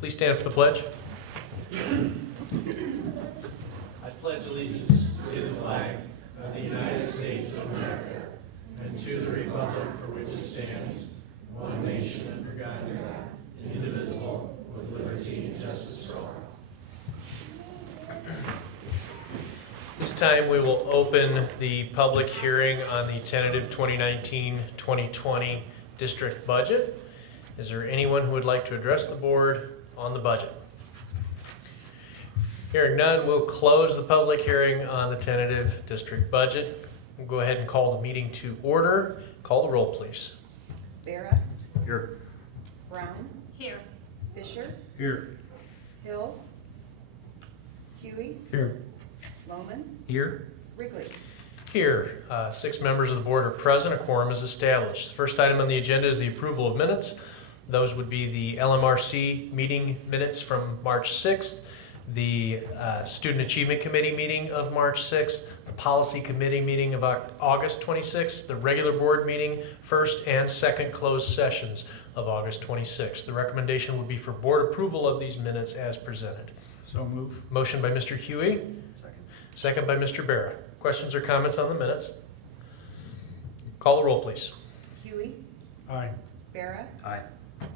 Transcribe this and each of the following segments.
Please stand for the pledge. I pledge allegiance to the flag of the United States of America and to the republic for which it stands, one nation under God, indivisible, with liberty and justice for all. This time we will open the public hearing on the tentative 2019-2020 district budget. Is there anyone who would like to address the board on the budget? Hearing none, we'll close the public hearing on the tentative district budget. We'll go ahead and call the meeting to order. Call the roll, please. Barrett, Here. Brown, Here. Fisher, Here. Hill, Huey, Here. Loman, Here. Wrigley. Here, 6 members of the board are present. A quorum is established. The first item on the agenda is the approval of minutes. Those would be the LMRC meeting minutes from March 6th, the Student Achievement Committee meeting of March 6th, the Policy Committee meeting of August 26th, the regular board meeting, first and second closed sessions of August 26th. The recommendation would be for board approval of these minutes as presented. So move. Motion by Mr. Huey, Second. second by Mr. Barra. Questions or comments on the minutes? Call the roll, please. Huey, Aye. Barrett, Aye.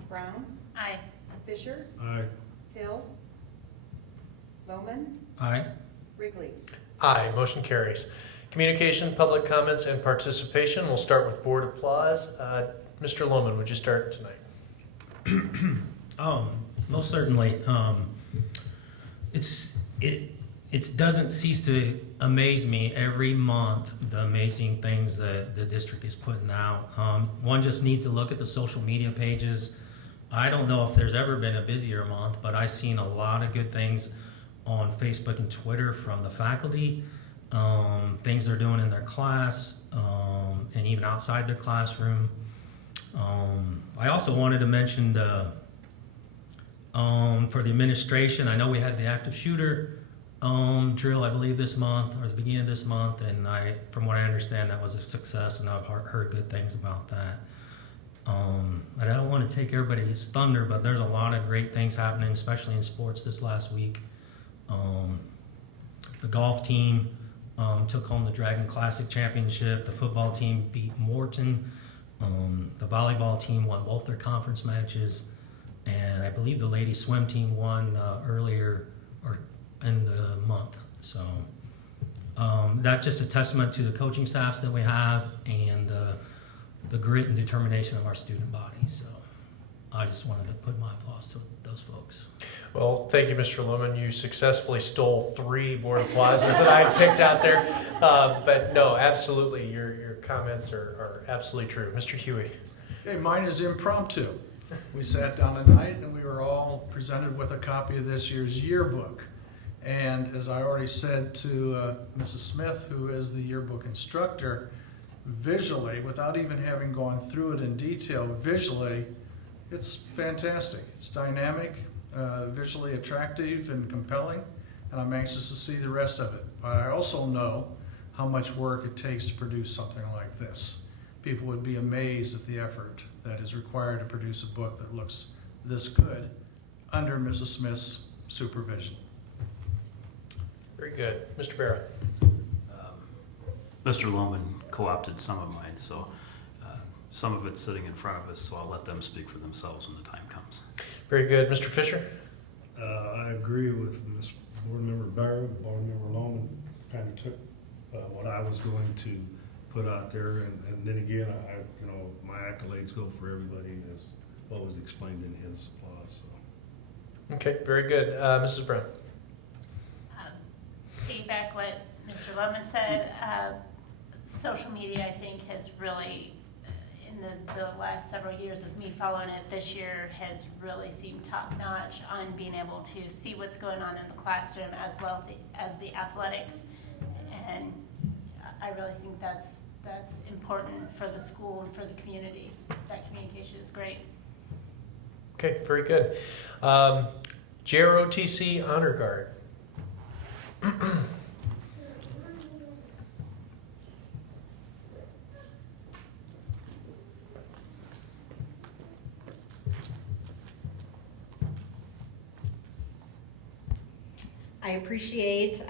Brown, Aye. Fisher, Aye. Hill, Loman, Aye. Wrigley. Aye, motion carries. Communication, public comments, and participation. We'll start with board applause. Mr. Lohman, would you start tonight? Most certainly. It doesn't cease to amaze me every month, the amazing things that the district is putting out. One just needs to look at the social media pages. I don't know if there's ever been a busier month, but I've seen a lot of good things on Facebook and Twitter from the faculty, things they're doing in their class, and even outside their classroom. I also wanted to mention for the administration, I know we had the active shooter drill, I believe, this month or the beginning of this month, and from what I understand, that was a success, and I've heard good things about that. And I don't want to take everybody's thunder, but there's a lot of great things happening, especially in sports this last week. The golf team took home the Dragon Classic Championship. The football team beat Morton. The volleyball team won both their conference matches. And I believe the ladies swim team won earlier or in the month. So that's just a testament to the coaching staffs that we have and the grit and determination of our student body. So I just wanted to put my applause to those folks. Well, thank you, Mr. Lohman. You successfully stole 3 board applauses that I picked out there. But no, absolutely, your comments are absolutely true. Mr. Huey. Okay, mine is impromptu. We sat down tonight and we were all presented with a copy of this year's yearbook. And as I already said to Mrs. Smith, who is the yearbook instructor, visually, without even having gone through it in detail, visually, it's fantastic. It's dynamic, visually attractive and compelling, and I'm anxious to see the rest of it. But I also know how much work it takes to produce something like this. People would be amazed at the effort that is required to produce a book that looks this good under Mrs. Smith's supervision. Very good. Mr. Barra. Mr. Lohman co-opted some of mine, so some of it's sitting in front of us, so I'll let them speak for themselves when the time comes. Very good. Mr. Fisher. I agree with Ms. Board Member Barrett. Board Member Loman kind of took what I was going to put out there, and then again, my accolades go for everybody as what was explained in his applause. So. Okay, very good. Mrs. Brown. Piggyback what Mr. Lohman said, social media, I think, has really, in the last several years of me following it, this year has really seemed top-notch on being able to see what's going on in the classroom as well as the athletics. And I really think that's important for the school and for the community. That communication is great. Okay, very good. JROTC Honor Guard. I appreciate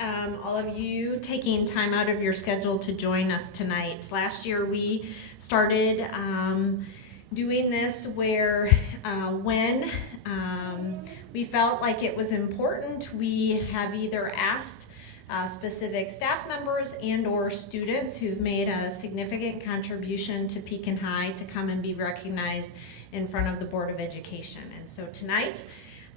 all of you taking time out of your schedule to join us tonight. Last year we started doing this where when we felt like it was important, we have either asked specific staff members and or students who've made a significant contribution to Pekin High to come and be recognized in front of the Board of Education. And so tonight,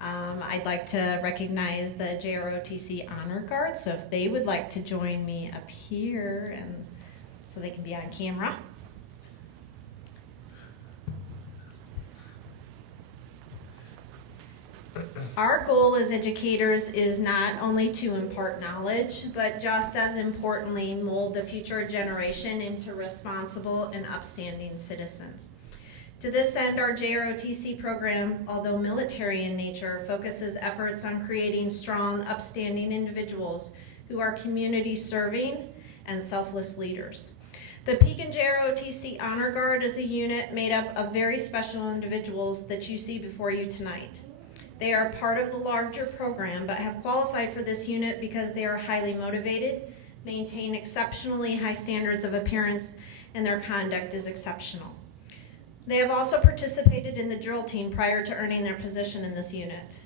I'd like to recognize the JROTC Honor Guard. So if they would like to join me up here and so they can be on camera. Our goal as educators is not only to impart knowledge, but just as importantly, mold the future generation into responsible and upstanding citizens. To this end, our JROTC program, although military in nature, focuses efforts on creating strong, upstanding individuals who are community serving and selfless leaders. The Pekin JROTC Honor Guard is a unit made up of very special individuals that you see before you tonight. They are part of the larger program, but have qualified for this unit because they are highly motivated, maintain exceptionally high standards of appearance, and their conduct is exceptional. They have also participated in the drill team prior to earning their position in this unit.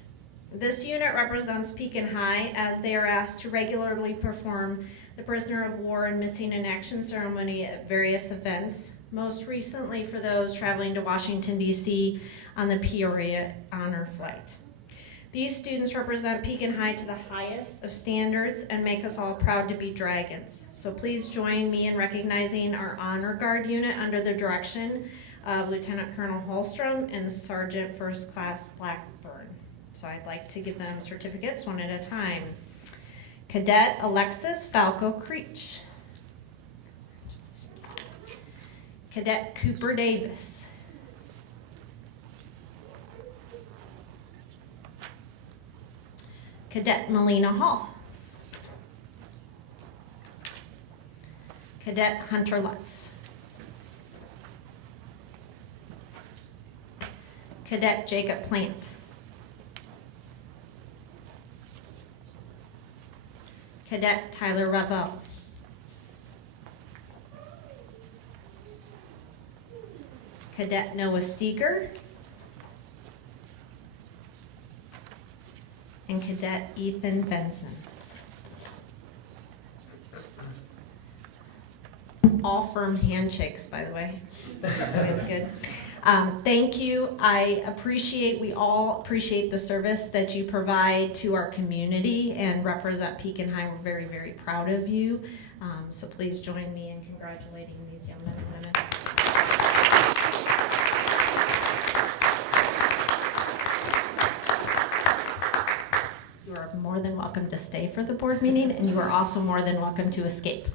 This unit represents Pekin High as they are asked to regularly perform the prisoner of war and missing in action ceremony at various events, most recently for those traveling to Washington, D.C. on the Peoria Honor Flight. These students represent Pekin High to the highest of standards and make us all proud to be Dragons. So please join me in recognizing our Honor Guard unit under the direction of Lieutenant Colonel Holstrom and Sergeant First Class Blackburn. So I'd like to give them certificates one at a time. Cadet Alexis Falco Creech. Cadet Cooper Davis. Cadet Melina Hall. Cadet Hunter Lutz. Cadet Jacob Plant. Cadet Tyler Revel. Cadet Noah Steger. And Cadet Ethan Benson. All firm handshakes, by the way. That's good. Thank you. We all appreciate the service that you provide to our community and represent Pekin High. We're very, very proud of you. So please join me in congratulating these young men and women. You are more than welcome to stay for the board meeting, and you are also more than welcome to escape.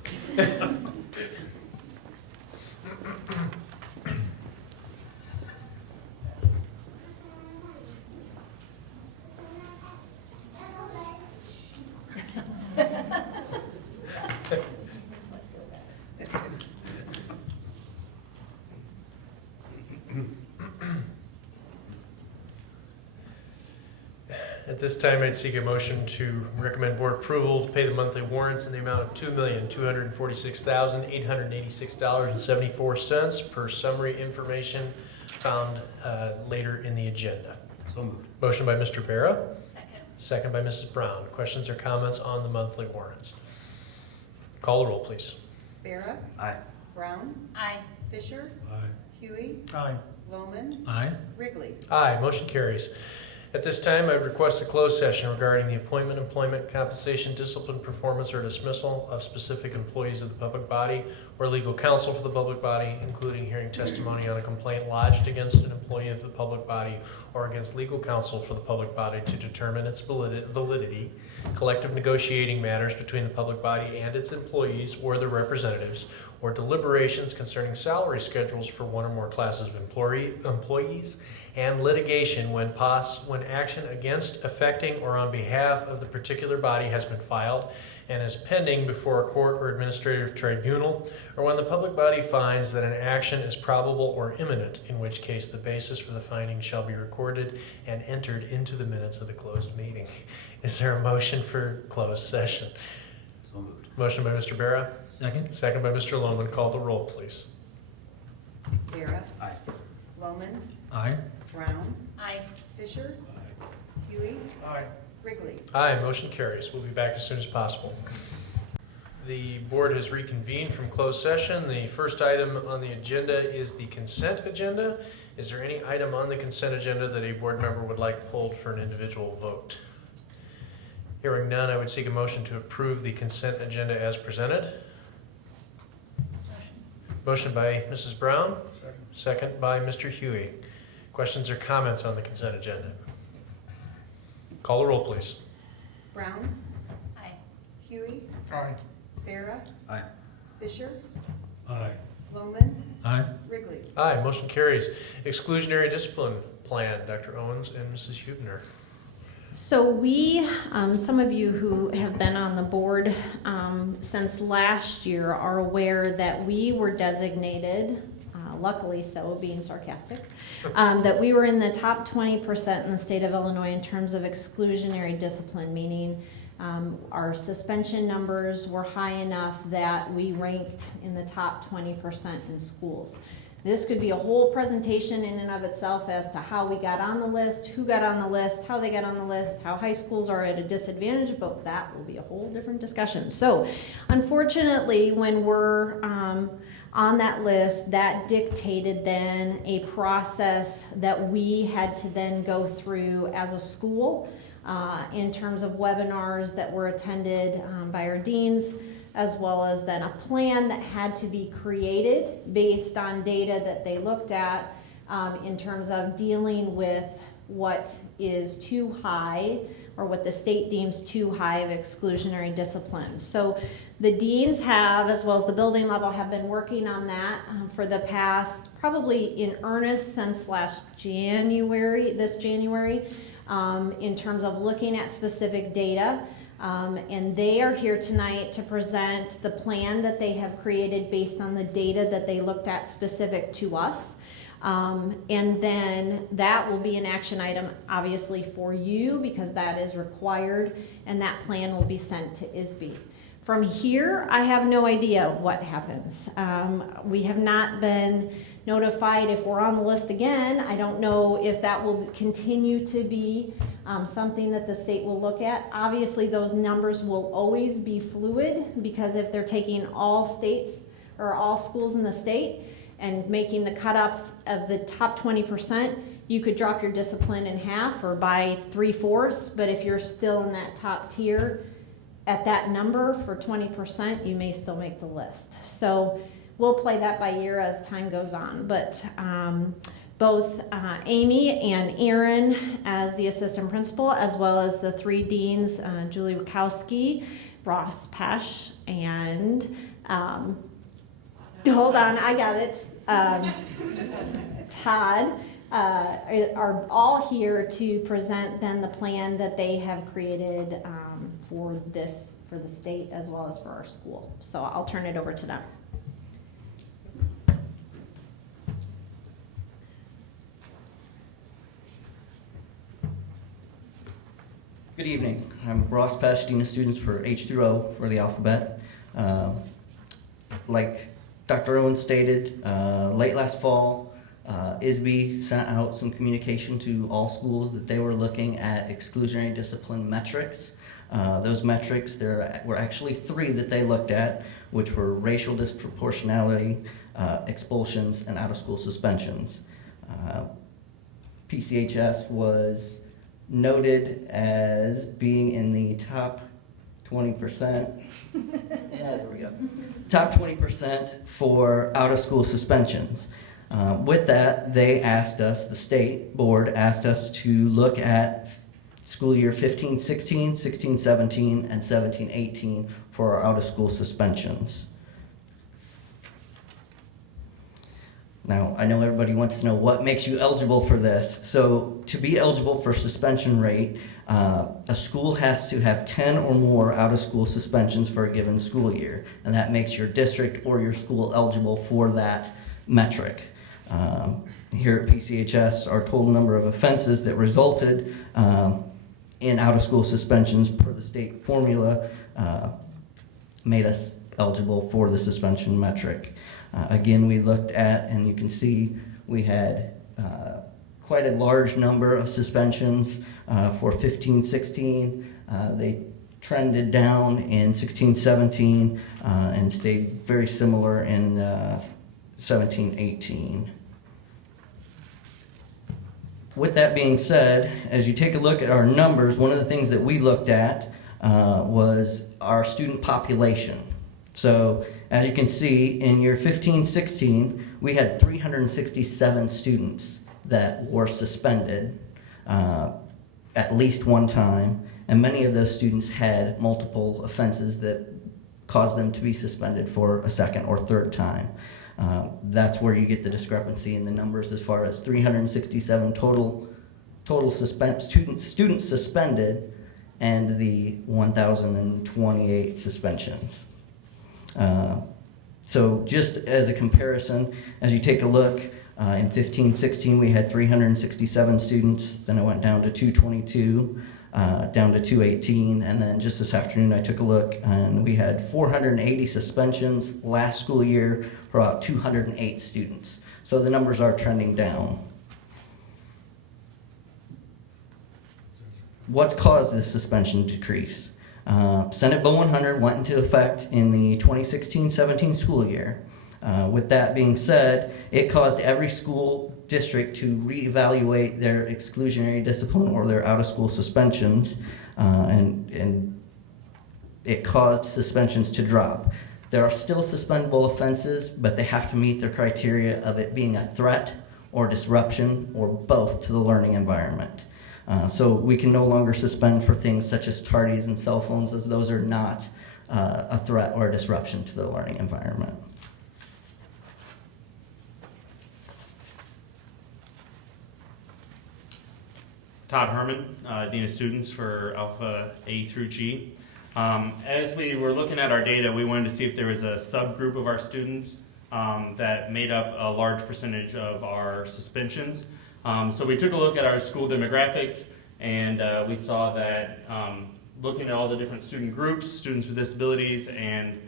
At this time, I'd seek a motion to recommend board approval to pay the monthly warrants in the amount of $2,246,886.74 per summary information found later in the agenda. So moved. Motion by Mr. Barra, Second. second by Mrs. Brown. Questions or comments on the monthly warrants? Call the roll, please. Barra, Aye. Brown, Aye. Fisher, Aye. Huey, Aye. Loman, Aye. Wrigley. Aye, motion carries. At this time, I request a closed session regarding the appointment, employment, compensation, discipline, performance, or dismissal of specific employees of the public body or legal counsel for the public body, including hearing testimony on a complaint lodged against an employee of the public body or against legal counsel for the public body to determine its validity, collective negotiating matters between the public body and its employees or their representatives, or deliberations concerning salary schedules for one or more classes of employees, and litigation when action against, affecting, or on behalf of the particular body has been filed and is pending before a court or administrative tribunal, or when the public body finds that an action is probable or imminent, in which case the basis for the finding shall be recorded and entered into the minutes of the closed meeting. Is there a motion for closed session? So moved. Motion by Mr. Barra, Second? second by Mr. Lohman. Call the roll, please. Barra, Aye. Loman, Aye. Brown, Aye. Fisher, Huey, Aye. Wrigley. Aye, motion carries. We'll be back as soon as possible. The board has reconvened from closed session. The first item on the agenda is the consent agenda. Is there any item on the consent agenda that a board member would like pulled for an individual vote? Hearing none, I would seek a motion to approve the consent agenda as presented. Motion by Mrs. Brown, Second. second by Mr. Huey. Questions or comments on the consent agenda? Call the roll, please. Brown, Aye. Huey, Aye. Barra, Aye. Fisher, Aye. Loman, Aye. Wrigley. Aye, motion carries. Exclusionary discipline plan, Dr. Owens and Mrs. Hubner. So we, some of you who have been on the board since last year are aware that we were designated, luckily so, being sarcastic, that we were in the top 20% in the state of Illinois in terms of exclusionary discipline, meaning our suspension numbers were high enough that we ranked in the top 20% in schools. This could be a whole presentation in and of itself as to how we got on the list, who got on the list, how they got on the list, how high schools are at a disadvantage, but that will be a whole different discussion. So unfortunately, when we're on that list, that dictated then a process that we had to then go through as a school in terms of webinars that were attended by our deans, as well as then a plan that had to be created based on data that they looked at in terms of dealing with what is too high or what the state deems too high of exclusionary discipline. So the deans have, as well as the building level, have been working on that for the past, probably in earnest since last January, this January, in terms of looking at specific data. And they are here tonight to present the plan that they have created based on the data that they looked at specific to us. And then that will be an action item, obviously, for you because that is required, and that plan will be sent to ISB. From here, I have no idea what happens. We have not been notified if we're on the list again. I don't know if that will continue to be something that the state will look at. Obviously, those numbers will always be fluid because if they're taking all states or all schools in the state and making the cutoff of the top 20%, you could drop your discipline in half or by 3/4. But if you're still in that top tier at that number for 20%, you may still make the list. So we'll play that by ear as time goes on. But both Amy and Aaron as the assistant principal, as well as the three deans, Julie Wachowski, Ross Pesch, and hold on, I got it, Todd, are all here to present then the plan that they have created for the state as well as for our school. So I'll turn it over to them. Good evening. I'm Ross Pesch, Dean of Students for H through O for the alphabet. Like Dr. Owen stated, late last fall, ISB sent out some communication to all schools that they were looking at exclusionary discipline metrics. Those metrics, there were actually three that they looked at, which were racial disproportionality, expulsions, and out-of-school suspensions. PCHS was noted as being in the top 20%. Yeah, there we go. Top 20% for out-of-school suspensions. With that, they asked us, the state board asked us to look at school year 15-16, 16-17, and 17-18 for our out-of-school suspensions. Now, I know everybody wants to know what makes you eligible for this. So to be eligible for suspension rate, a school has to have 10 or more out-of-school suspensions for a given school year, and that makes your district or your school eligible for that metric. Here at PCHS, our total number of offenses that resulted in out-of-school suspensions per the state formula made us eligible for the suspension metric. Again, we looked at, and you can see we had quite a large number of suspensions for 15-16. They trended down in 16-17 and stayed very similar in 17-18. With that being said, as you take a look at our numbers, one of the things that we looked at was our student population. So as you can see, in year 15-16, we had 367 students that were suspended at least one time, and many of those students had multiple offenses that caused them to be suspended for a second or third time. That's where you get the discrepancy in the numbers as far as 367 total students suspended and the 1,028 suspensions. So just as a comparison, as you take a look, in 15-16 we had 367 students, then it went down to 222, down to 218, and then just this afternoon I took a look and we had 480 suspensions last school year for about 208 students. So the numbers are trending down. What's caused this suspension decrease? Senate Bill 100 went into effect in the 2016-17 school year. With that being said, it caused every school district to reevaluate their exclusionary discipline or their out-of-school suspensions, and it caused suspensions to drop. There are still suspendable offenses, but they have to meet their criteria of it being a threat or disruption or both to the learning environment. So we can no longer suspend for things such as tardies and cell phones, as those are not a threat or a disruption to the learning environment. Todd Herman, Dean of Students for Alpha A through G. As we were looking at our data, we wanted to see if there was a subgroup of our students that made up a large percentage of our suspensions. So we took a look at our school demographics, and we saw that looking at all the different student groups, students with disabilities and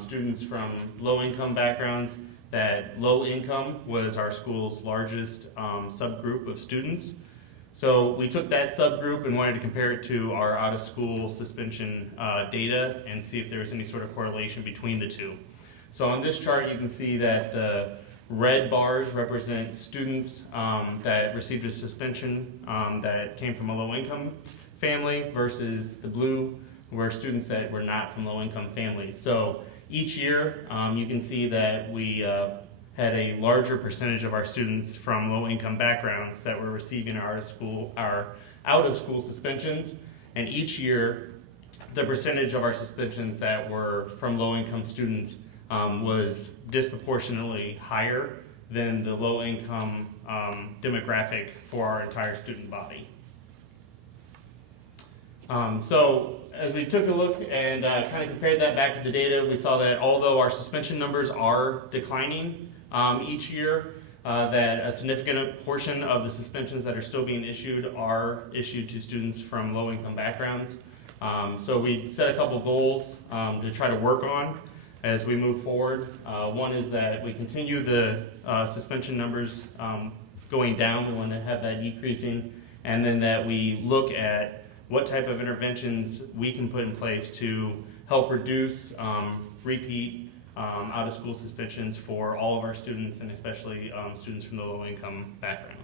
students from low-income backgrounds, that low income was our school's largest subgroup of students. So we took that subgroup and wanted to compare it to our out-of-school suspension data and see if there was any sort of correlation between the two. So on this chart, you can see that the red bars represent students that received a suspension that came from a low-income family versus the blue were students that were not from low-income families. So each year, you can see that we had a larger percentage of our students from low-income backgrounds that were receiving our out-of-school suspensions, and each year, the percentage of our suspensions that were from low-income students was disproportionately higher than the low-income demographic for our entire student body. So as we took a look and kind of compared that back to the data, we saw that although our suspension numbers are declining each year, that a significant portion of the suspensions that are still being issued are issued to students from low-income backgrounds. So we set a couple goals to try to work on as we move forward. One is that we continue the suspension numbers going down. We want to have that decreasing, and then that we look at what type of interventions we can put in place to help reduce repeat out-of-school suspensions for all of our students, and especially students from the low-income background.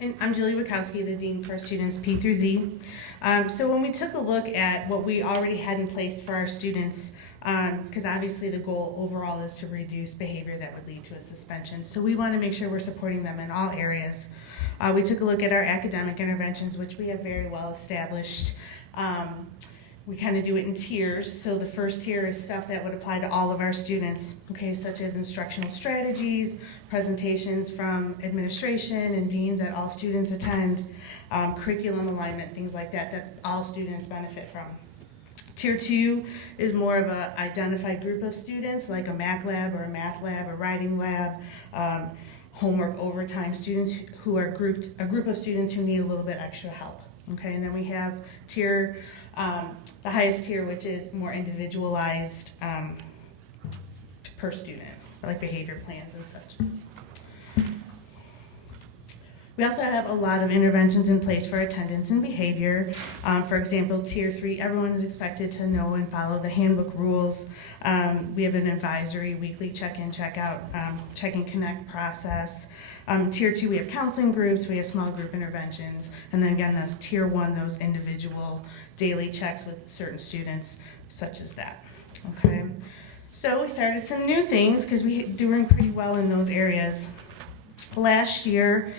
And I'm Julie Bukowski, the Dean for Students P through Z. So when we took a look at what we already had in place for our students, because obviously the goal overall is to reduce behavior that would lead to a suspension. So we want to make sure we're supporting them in all areas. We took a look at our academic interventions, which we have very well established. we kind of do it in tiers. So the first tier is stuff that would apply to all of our students, okay, such as instructional strategies, presentations from administration and deans that all students attend, curriculum alignment, things like that, that all students benefit from. Tier 2 is more of an identified group of students, like a math lab or a math lab or writing lab, homework overtime students who are grouped, a group of students who need a little bit extra help. Okay, and then we have tier, the highest tier, which is more individualized per student, like behavior plans and such. We also have a lot of interventions in place for attendance and behavior. For example, tier 3, everyone is expected to know and follow the handbook rules. We have an advisory, weekly check-in, check-out, check-in connect process. Tier 2, we have counseling groups, we have small group interventions, and then again, those tier 1, those individual daily checks with certain students, such as that. Okay, so we started some new things because we're doing pretty well in those areas. Last year,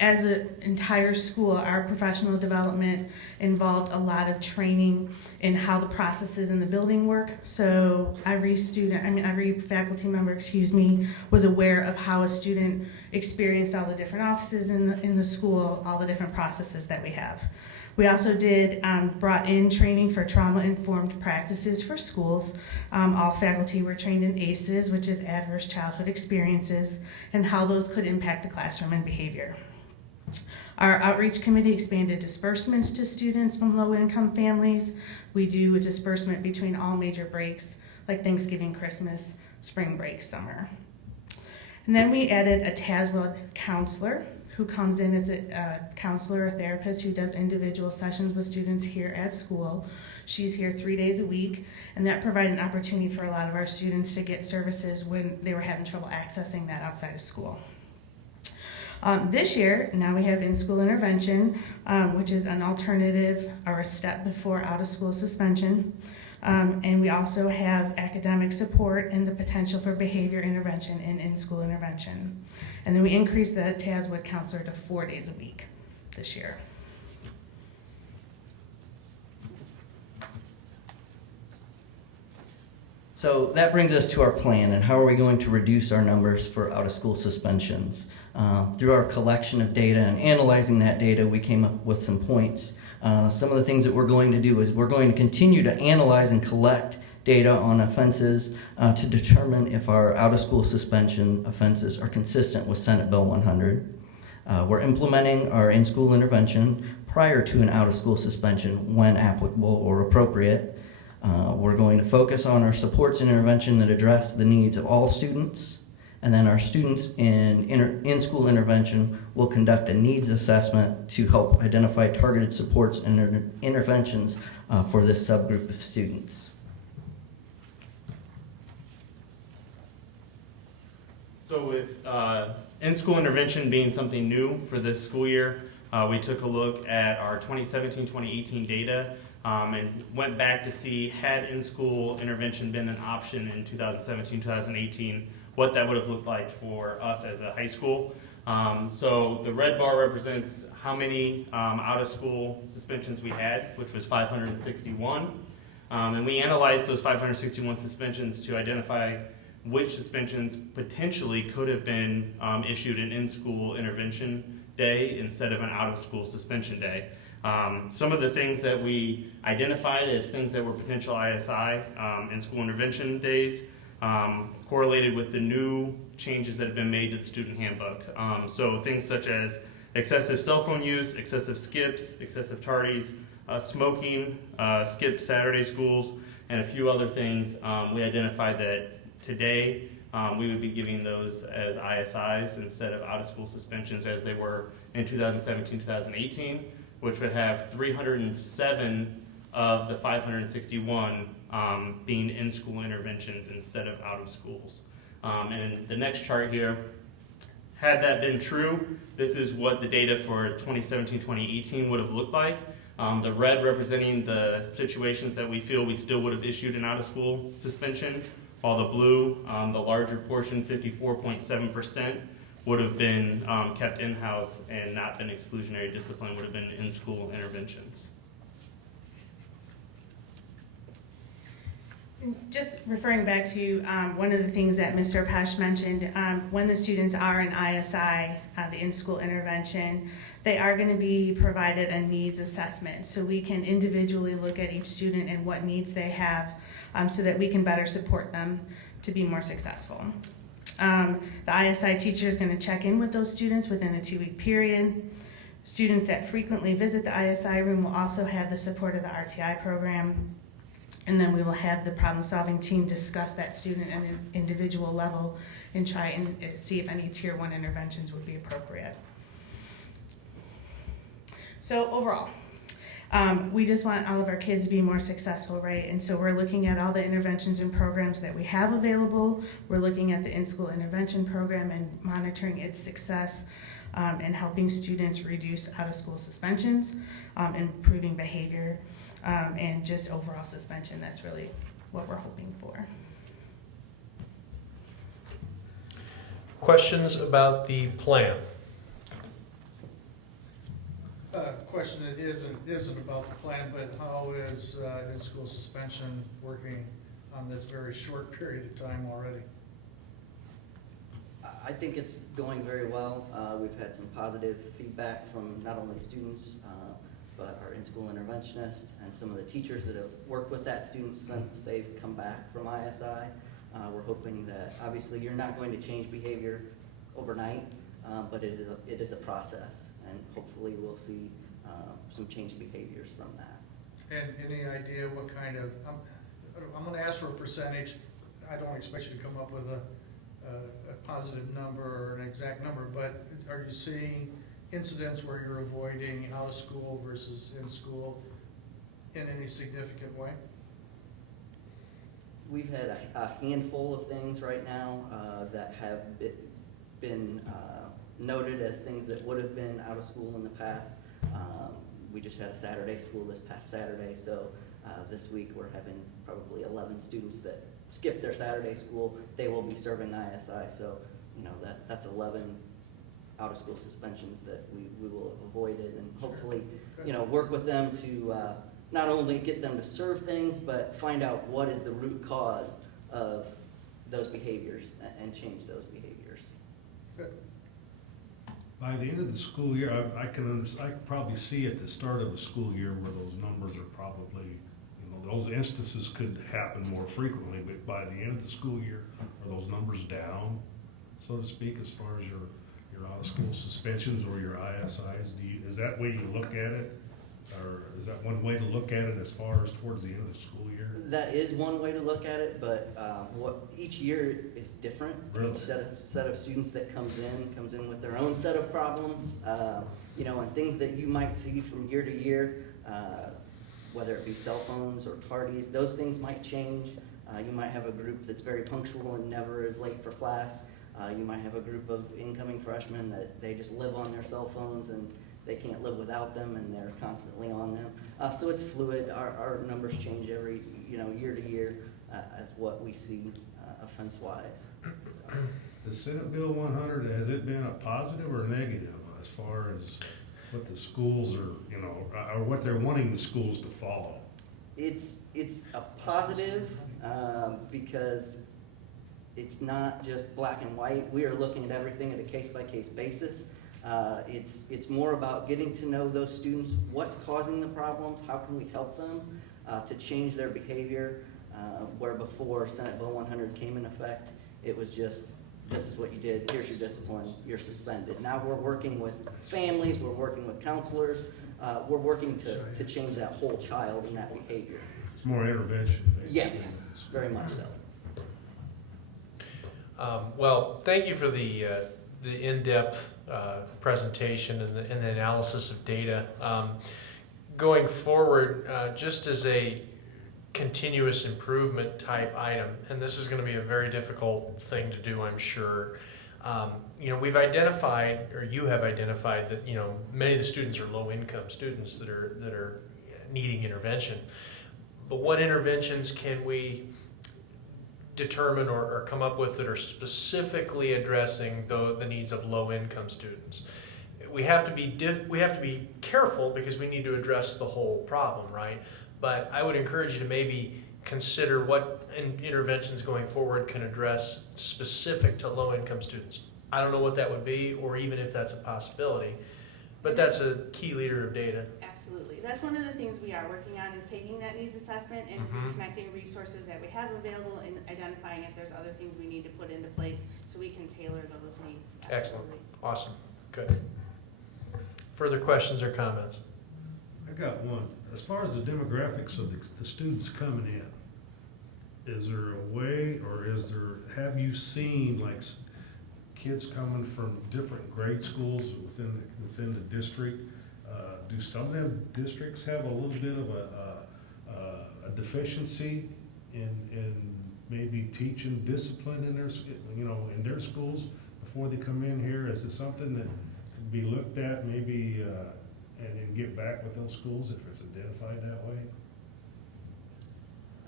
as an entire school, our professional development involved a lot of training in how the processes in the building work. So every faculty member, was aware of how a student experienced all the different offices in the school, all the different processes that we have. We also brought in training for trauma-informed practices for schools. All faculty were trained in ACEs, which is adverse childhood experiences, and how those could impact the classroom and behavior. Our outreach committee expanded disbursements to students from low-income families. We do a disbursement between all major breaks, like Thanksgiving, Christmas, spring break, summer. And then we added a TASWED counselor, who comes in as a counselor, a therapist who does individual sessions with students here at school. She's here 3 days a week, and that provided an opportunity for a lot of our students to get services when they were having trouble accessing that outside of school. This year, now we have in-school intervention, which is an alternative or a step before out-of-school suspension. And we also have academic support and the potential for behavior intervention and in-school intervention. And then we increased the TASWED counselor to 4 days a week this year. So that brings us to our plan, and how are we going to reduce our numbers for out-of-school suspensions? Through our collection of data and analyzing that data, we came up with some points. Some of the things that we're going to do is we're going to continue to analyze and collect data on offenses to determine if our out-of-school suspension offenses are consistent with Senate Bill 100. We're implementing our in-school intervention prior to an out-of-school suspension when applicable or appropriate. We're going to focus on our supports and intervention that address the needs of all students. And then our students in-school intervention will conduct a needs assessment to help identify targeted supports and interventions for this subgroup of students. So with in-school intervention being something new for this school year, we took a look at our 2017-2018 data and went back to see had in-school intervention been an option in 2017-2018, what that would have looked like for us as a high school. So the red bar represents how many out-of-school suspensions we had, which was 561. And we analyzed those 561 suspensions to identify which suspensions potentially could have been issued an in-school intervention day instead of an out-of-school suspension day. Some of the things that we identified as things that were potential ISI in-school intervention days correlated with the new changes that have been made to the student handbook. So things such as excessive cell phone use, excessive skips, excessive tardies, smoking, skipped Saturday schools, and a few other things. We identified that today we would be giving those as ISIs instead of out-of-school suspensions as they were in 2017-2018, which would have 307 of the 561 being in-school interventions instead of out of schools. And the next chart here, had that been true, this is what the data for 2017-2018 would have looked like. The red representing the situations that we feel we still would have issued an out-of-school suspension, while the blue, the larger portion, 54.7%, would have been kept in-house and not been exclusionary discipline, would have been in-school interventions. just referring back to one of the things that Mr. Pesh mentioned, when the students are in ISI, the in-school intervention, they are going to be provided a needs assessment. So we can individually look at each student and what needs they have so that we can better support them to be more successful. The ISI teacher is going to check in with those students within a 2-week period. Students that frequently visit the ISI room will also have the support of the RTI program. And then we will have the problem-solving team discuss that student at an individual level and try and see if any Tier 1 interventions would be appropriate. So overall, we just want all of our kids to be more successful, right? And so we're looking at all the interventions and programs that we have available. We're looking at the in-school intervention program and monitoring its success and helping students reduce out-of-school suspensions, improving behavior, and just overall suspension. That's really what we're hoping for. Questions about the plan? Question that isn't about the plan, but how is in-school suspension working on this very short period of time already? I think it's going very well. We've had some positive feedback from not only students, but our in-school interventionist and some of the teachers that have worked with that student since they've come back from ISI. We're hoping that, obviously, you're not going to change behavior overnight, but it is a process, and hopefully we'll see some changed behaviors from that. And any idea what kind of, I'm going to ask for a percentage. I don't expect you to come up with a positive number or an exact number, but are you seeing incidents where you're avoiding out of school versus in school in any significant way? We've had a handful of things right now that have been noted as things that would have been out of school in the past. We just had a Saturday school this past Saturday, so this week we're having probably 11 students that skipped their Saturday school. They will be serving ISI, so that's 11 out-of-school suspensions that we will have avoided, and hopefully work with them to not only get them to serve things, but find out what is the root cause of those behaviors and change those behaviors. Good. By the end of the school year, I can probably see at the start of the school year where those numbers are probably, those instances could happen more frequently, but by the end of the school year, are those numbers down, so to speak, as far as your out-of-school suspensions or your ISIs? Is that way you look at it? Or is that one way to look at it as far as towards the end of the school year? That is one way to look at it, but each year is different. Really? Each set of students that comes in with their own set of problems, and things that you might see from year to year, whether it be cell phones or tardies, those things might change. You might have a group that's very punctual and never is late for class. You might have a group of incoming freshmen that they just live on their cell phones and they can't live without them, and they're constantly on them. So it's fluid. Our numbers change every year to year as what we see offense-wise. The Senate Bill 100, has it been a positive or negative as far as what the schools are, or what they're wanting the schools to follow? It's a positive because it's not just black and white. We are looking at everything at a case-by-case basis. It's more about getting to know those students, what's causing the problems, how can we help them to change their behavior, where before Senate Bill 100 came in effect, it was just, this is what you did, here's your discipline, you're suspended. Now we're working with families, we're working with counselors, we're working to change that whole child and that behavior. It's more intervention, basically. Yes, very much so. Well, thank you for the in-depth presentation and the analysis of data. Going forward, just as a continuous improvement type item, and this is going to be a very difficult thing to do, I'm sure. We've identified, or you have identified, that many of the students are low-income students that are needing intervention. But what interventions can we determine or come up with that are specifically addressing the needs of low-income students? We have to be careful because we need to address the whole problem, right? But I would encourage you to maybe consider what interventions going forward can address specific to low-income students. I don't know what that would be, or even if that's a possibility, but that's a key leader of data. Absolutely. That's one of the things we are working on, is taking that needs assessment and connecting resources that we have available and identifying if there's other things we need to put into place so we can tailor those needs. Excellent. Absolutely. Awesome. Good. Further questions or comments? I got one. As far as the demographics of the students coming in, is there a way, or have you seen like kids coming from different grade schools within the district? Do some of them districts have a little bit of a deficiency in maybe teaching discipline in their schools before they come in here? Is it something that could be looked at maybe and get back with those schools if it's identified that way?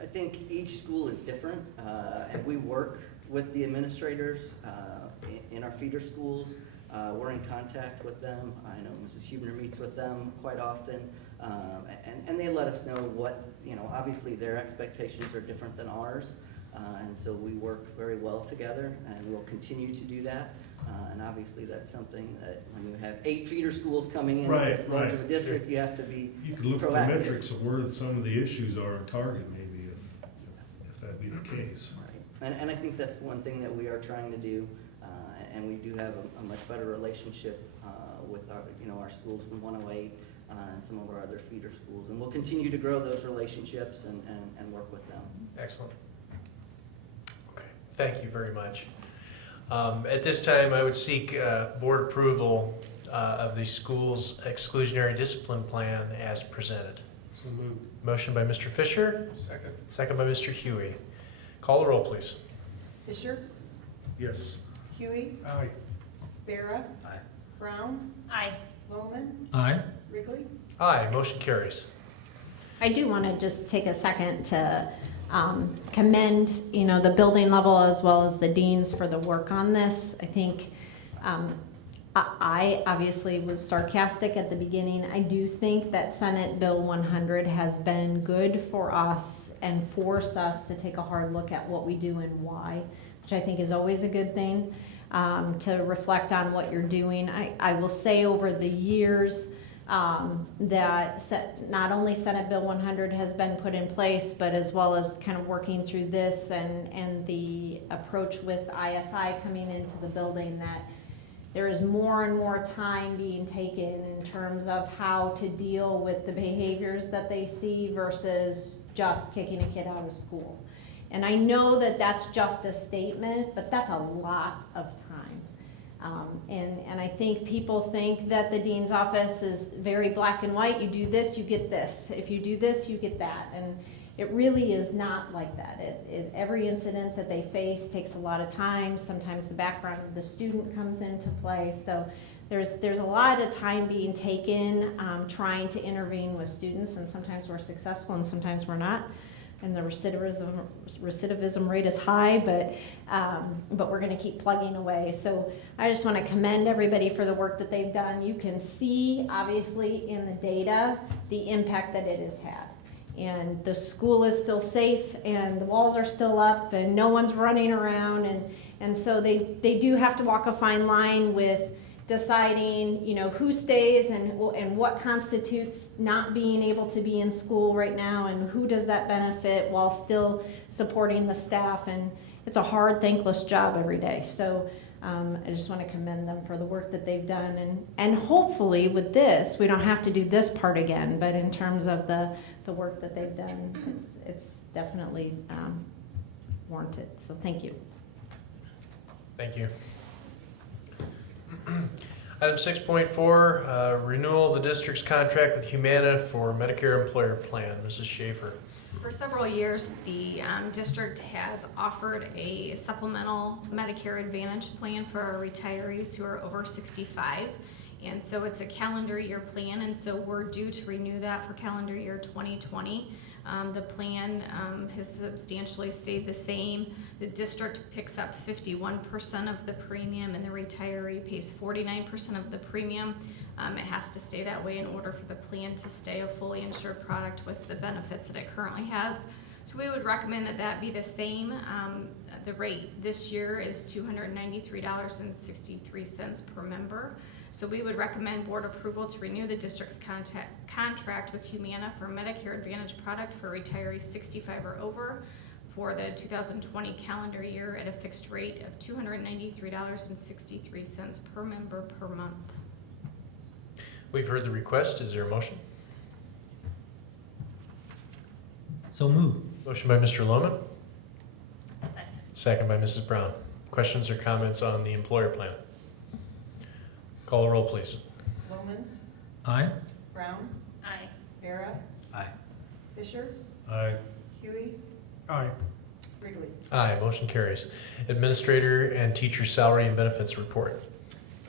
I think each school is different, and we work with the administrators in our feeder schools. We're in contact with them. I know Mrs. Huebner meets with them quite often, and they let us know what, obviously their expectations are different than ours, and so we work very well together, and we'll continue to do that. And obviously that's something that when you have 8 feeder schools coming in this large of a district, you have to be You could look at proactive. the metrics of where some of the issues are and target maybe if that be the case. Right. And I think that's one thing that we are trying to do, and we do have a much better relationship with our schools from 108 and some of our other feeder schools. And we'll continue to grow those relationships and work with them. Excellent. Okay, thank you very much. At this time, I would seek board approval of the school's exclusionary discipline plan as presented. So moved. Motion by Mr. Fisher. Second. Second by Mr. Huey. Call the roll, please. Fisher, Yes. Huey, Aye. Bera, Aye. Brown, Aye. Loman, Aye. Wrigley. Aye, motion carries. I do want to just take a second to commend, the building level as well as the deans for the work on this. I think I obviously was sarcastic at the beginning. I do think that Senate Bill 100 has been good for us and forced us to take a hard look at what we do and why, which I think is always a good thing, to reflect on what you're doing. I will say over the years, that not only Senate Bill 100 has been put in place, but as well as kind of working through this and the approach with ISI coming into the building, that there is more and more time being taken in terms of how to deal with the behaviors that they see versus just kicking a kid out of school. And I know that that's just a statement, but that's a lot of time. And I think people think that the dean's office is very black and white. You do this, you get this. If you do this, you get that. And it really is not like that. Every incident that they face takes a lot of time. Sometimes the background of the student comes into play. So there's a lot of time being taken trying to intervene with students, and sometimes we're successful and sometimes we're not. And the recidivism rate is high, but we're going to keep plugging away. So I just want to commend everybody for the work that they've done. You can see, obviously, in the data, the impact that it has had. And the school is still safe, and the walls are still up, and no one's running around. And so they do have to walk a fine line with deciding, who stays and what constitutes not being able to be in school right now, and who does that benefit while still supporting the staff. And it's a hard, thankless job every day. So I just want to commend them for the work that they've done. And hopefully with this, we don't have to do this part again, but in terms of the work that they've done, it's definitely warranted. So thank you. Thank you. Item 6.4, renewal of the district's contract with Humana for Medicare Employer Plan. Mrs. Schaefer. For several years, the district has offered a supplemental Medicare Advantage plan for our retirees who are over 65. And so it's a calendar year plan, and so we're due to renew that for calendar year 2020. The plan has substantially stayed the same. The district picks up 51% of the premium, and the retiree pays 49% of the premium. It has to stay that way in order for the plan to stay a fully insured product with the benefits that it currently has. So we would recommend that that be the same. The rate this year is $293.63 per member. So we would recommend board approval to renew the district's contract with Humana for Medicare Advantage product for retirees 65 or over for the 2020 calendar year at a fixed rate of $293.63 per member per month. We've heard the request. Is there a motion? So moved. Motion by Mr. Lohman, Second. second by Mrs. Brown. Questions or comments on the employer plan? Call the roll, please. Loman, Aye. Brown, Aye. Vera, Aye. Fisher, Aye. Huey, Aye. Wrigley. Aye, motion carries. Administrator and teacher salary and benefits report.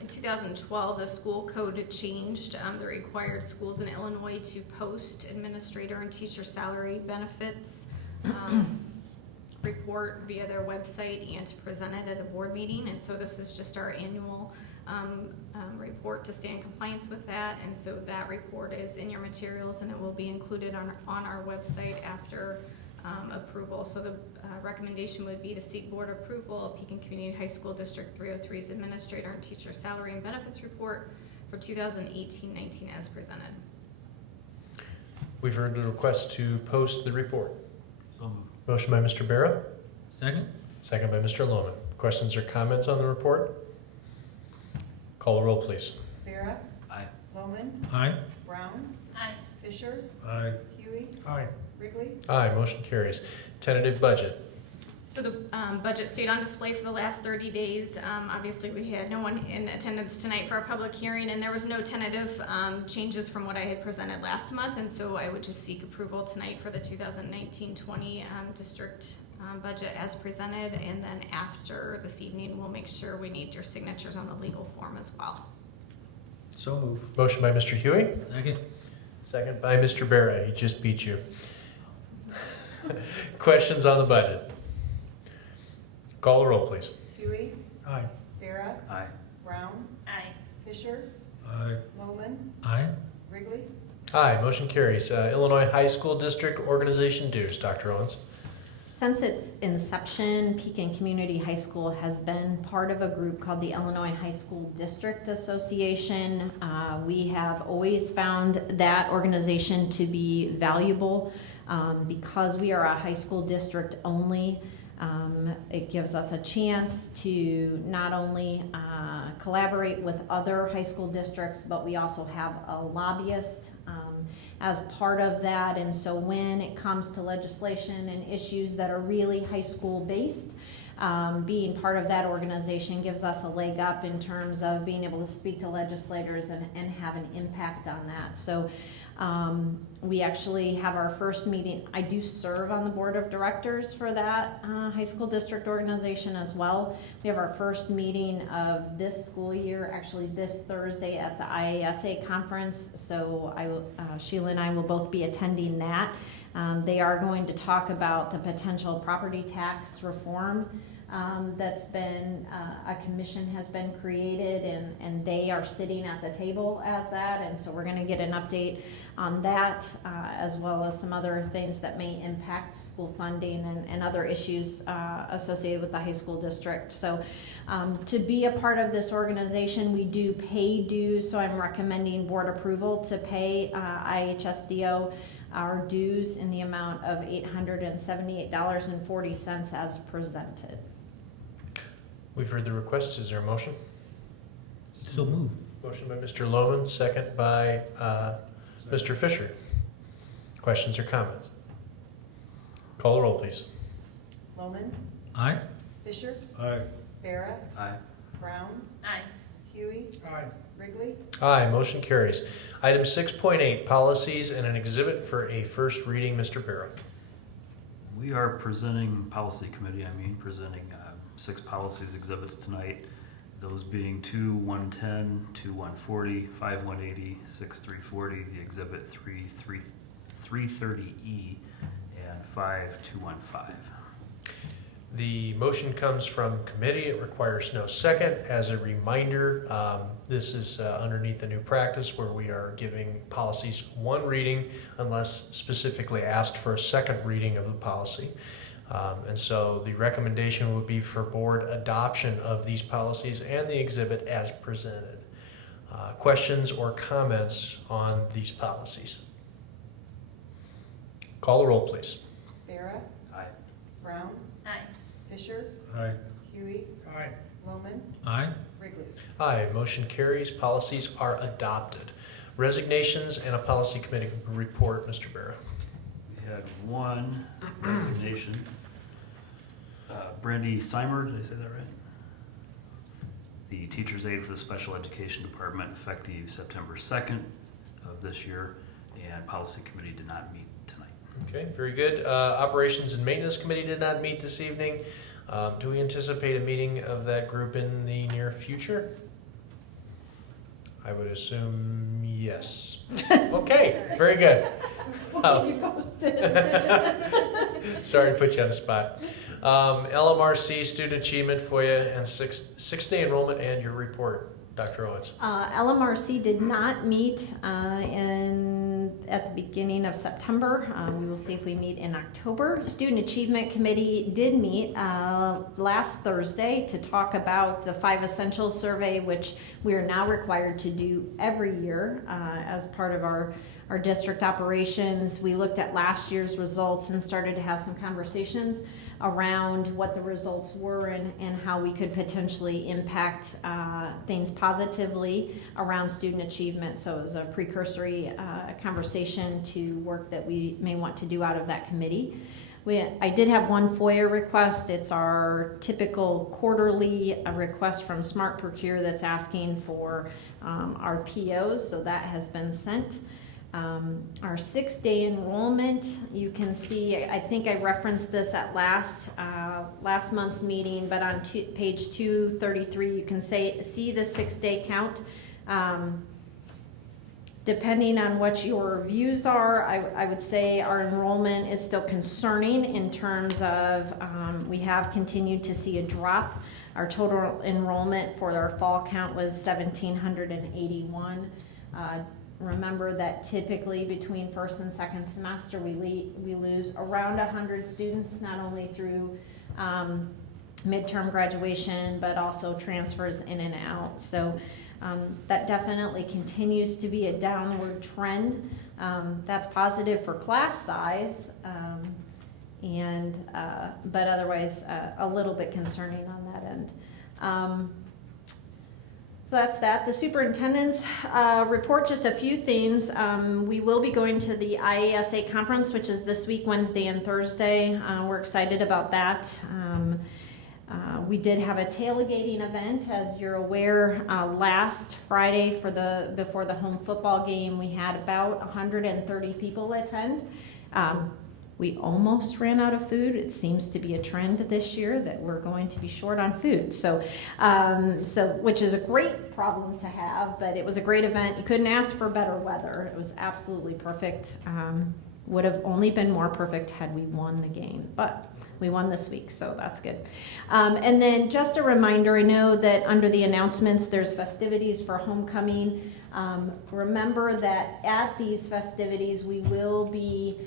In 2012, the school code changed that required schools in Illinois to post administrator and teacher salary benefits report via their website and to present it at a board meeting. And so this is just our annual report to stay in compliance with that. And so that report is in your materials and it will be included on our website after approval. So the recommendation would be to seek board approval of Pekin Community High School District 303's administrator and teacher salary and benefits report for 2018-19 as presented. We've heard the request to post the report. So moved. Motion by Mr. Barra, Second. second by Mr. Lohman. Questions or comments on the report? Call the roll, please. Vera, Aye. Loman, Aye. Brown, Aye. Fisher, Aye. Huey, Aye. Wrigley. Aye, motion carries. Tentative budget. So the budget stayed on display for the last 30 days. Obviously, we had no one in attendance tonight for our public hearing, and there was no tentative changes from what I had presented last month, and so I would just seek approval tonight for the 2019-20 district budget as presented, and then after this evening, we'll make sure we need your signatures on the legal form as well. So moved. Motion by Mr. Huey, Second. second by Mr. Barra. He just beat you. Questions on the budget? Call the roll, please. Huey, Aye. Vera, Aye. Brown, Aye. Fisher, Aye. Loman, Aye. Wrigley. Aye, motion carries. Illinois High School District organization dues. Dr. Owens. Since its inception, Pekin Community High School has been part of a group called the Illinois High School District Association. We have always found that organization to be valuable because we are a high school district only. It gives us a chance to not only collaborate with other high school districts, but we also have a lobbyist as part of that. And so when it comes to legislation and issues that are really high school based, being part of that organization gives us a leg up in terms of being able to speak to legislators and have an impact on that. So we actually have our first meeting. I do serve on the board of directors for that high school district organization as well. We have our first meeting of this school year, actually this Thursday at the IASA conference. So Sheila and I will both be attending that. They are going to talk about the potential property tax reform that's been, a commission has been created and they are sitting at the table as that. And so we're going to get an update on that as well as some other things that may impact school funding and other issues associated with the high school district. So to be a part of this organization, we do pay dues. So I'm recommending board approval to pay IHSDO our dues in the amount of $878.40 as presented. We've heard the request. Is there a motion? So moved. Motion by Mr. Lohman, second by Mr. Fisher. Questions or comments? Call the roll, please. Loman, Aye. Fisher, Aye. Vera, Aye. Brown, Aye. Huey, Aye. Wrigley. Aye, motion carries. Item 6.8, policies and an exhibit for a first reading. Mr. Barra. We are presenting, policy committee, presenting 6 policies exhibits tonight. Those being 2-110, 2-140, 5-180, 6-340, the exhibit 3-330E, and 5-215. The motion comes from committee. It requires no second. As a reminder, this is underneath the new practice where we are giving policies one reading unless specifically asked for a second reading of the policy. And so the recommendation would be for board adoption of these policies and the exhibit as presented. Questions or comments on these policies? Call the roll, please. Bera. Aye. Brown. Aye. Fisher. Aye. Huey. Aye. Loman. Aye. Wrigley. Aye, motion carries. Policies are adopted. Resignations and a policy committee report, Mr. Barra. We had one resignation. Brandy Seimer, did I say that right? The teacher's aide for the special education department, effective September 2nd of this year, and policy committee did not meet tonight. Okay, very good. Operations and maintenance committee did not meet this evening. Do we anticipate a meeting of that group in the near future? I would assume yes. Okay, very good. We'll keep you posted. Sorry to put you on the spot. LMRC, student achievement, FOIA, and six-day enrollment, and your report, Dr. Owens. LMRC did not meet at the beginning of September. We will see if we meet in October. Student Achievement Committee did meet last Thursday to talk about the 5 Essentials survey, which we are now required to do every year as part of our district operations. We looked at last year's results and started to have some conversations around what the results were and how we could potentially impact things positively around student achievement. So it was a precursory conversation to work that we may want to do out of that committee. I did have one FOIA request. It's our typical quarterly request from Smart Procure that's asking for our POs, so that has been sent. Our 6-day enrollment, you can see, I think I referenced this at last month's meeting, but on page 233, you can see the 6-day count. Depending on what your views are, I would say our enrollment is still concerning in terms of we have continued to see a drop. Our total enrollment for our fall count was 1,781. Remember that typically between first and second semester we lose around 100 students, not only through midterm graduation but also transfers in and out. So that definitely continues to be a downward trend. That's positive for class size, but otherwise a little bit concerning on that end. So that's that. The superintendent's report, just a few things. We will be going to the IASA conference, which is this week, Wednesday and Thursday. We're excited about that. We did have a tailgating event, as you're aware, last Friday before the home football game. We had about 130 people attend. We almost ran out of food. It seems to be a trend this year that we're going to be short on food. So which is a great problem to have, but it was a great event. You couldn't ask for better weather. It was absolutely perfect. Would have only been more perfect had we won the game, but we won this week, so that's good. And then just a reminder, I know that under the announcements, there's festivities for homecoming. Remember that at these festivities, we will be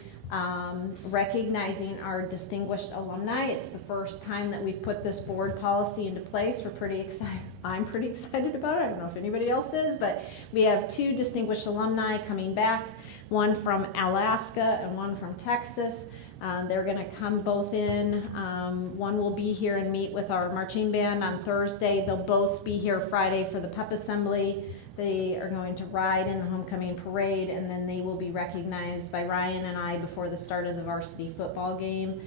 recognizing our distinguished alumni. It's the first time that we've put this board policy into place. We're pretty excited. I'm pretty excited about it. I don't know if anybody else is, but we have 2 distinguished alumni coming back, one from Alaska and one from Texas. They're going to come both in. One will be here and meet with our marching band on Thursday. They'll both be here Friday for the pep assembly. They are going to ride in the homecoming parade, and then they will be recognized by Ryan and I before the start of the varsity football game.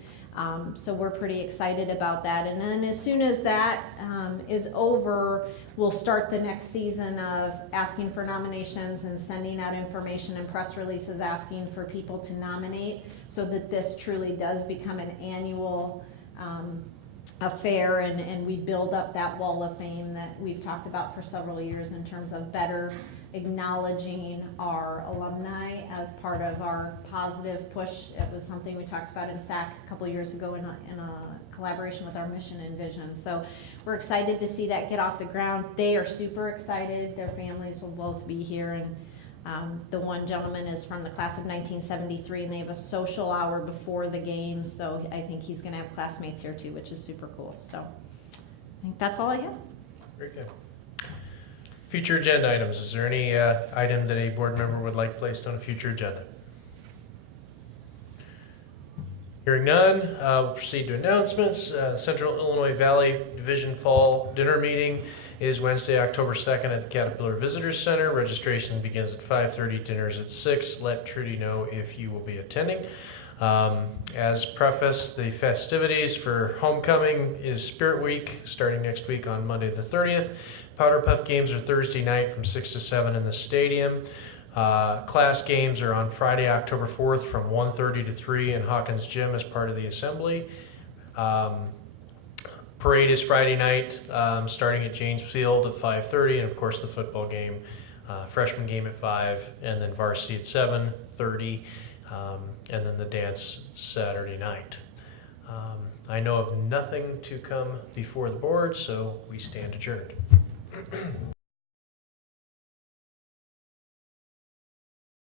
So we're pretty excited about that. And then as soon as that is over, we'll start the next season of asking for nominations and sending out information and press releases asking for people to nominate, so that this truly does become an annual affair, and we build up that wall of fame that we've talked about for several years in terms of better acknowledging our alumni as part of our positive push. It was something we talked about in SAC a couple years ago in a collaboration with our mission and vision. So we're excited to see that get off the ground. They are super excited. Their families will both be here, and the one gentleman is from the class of 1973, and they have a social hour before the game, so I think he's going to have classmates here too, which is super cool. So I think that's all I have. Very good. Future agenda items. Is there any item that a board member would like placed on a future agenda? Hearing none, we'll proceed to announcements. Central Illinois Valley Division Fall Dinner Meeting is Wednesday, October 2nd at the Caterpillar Visitors Center. Registration begins at 5:30, dinner's at 6. Let Trudy know if you will be attending. As prefaced, the festivities for homecoming is Spirit Week, starting next week on Monday the 30th. Powder Puff games are Thursday night from 6 to 7 in the stadium. Class games are on Friday, October 4th from 1:30 to 3 in Hawkins Gym as part of the assembly. Parade is Friday night, starting at James Field at 5:30, and of course the football game, freshman game at 5, and then varsity at 7:30, and then the dance Saturday night. I know of nothing to come before the board, so we stand adjourned.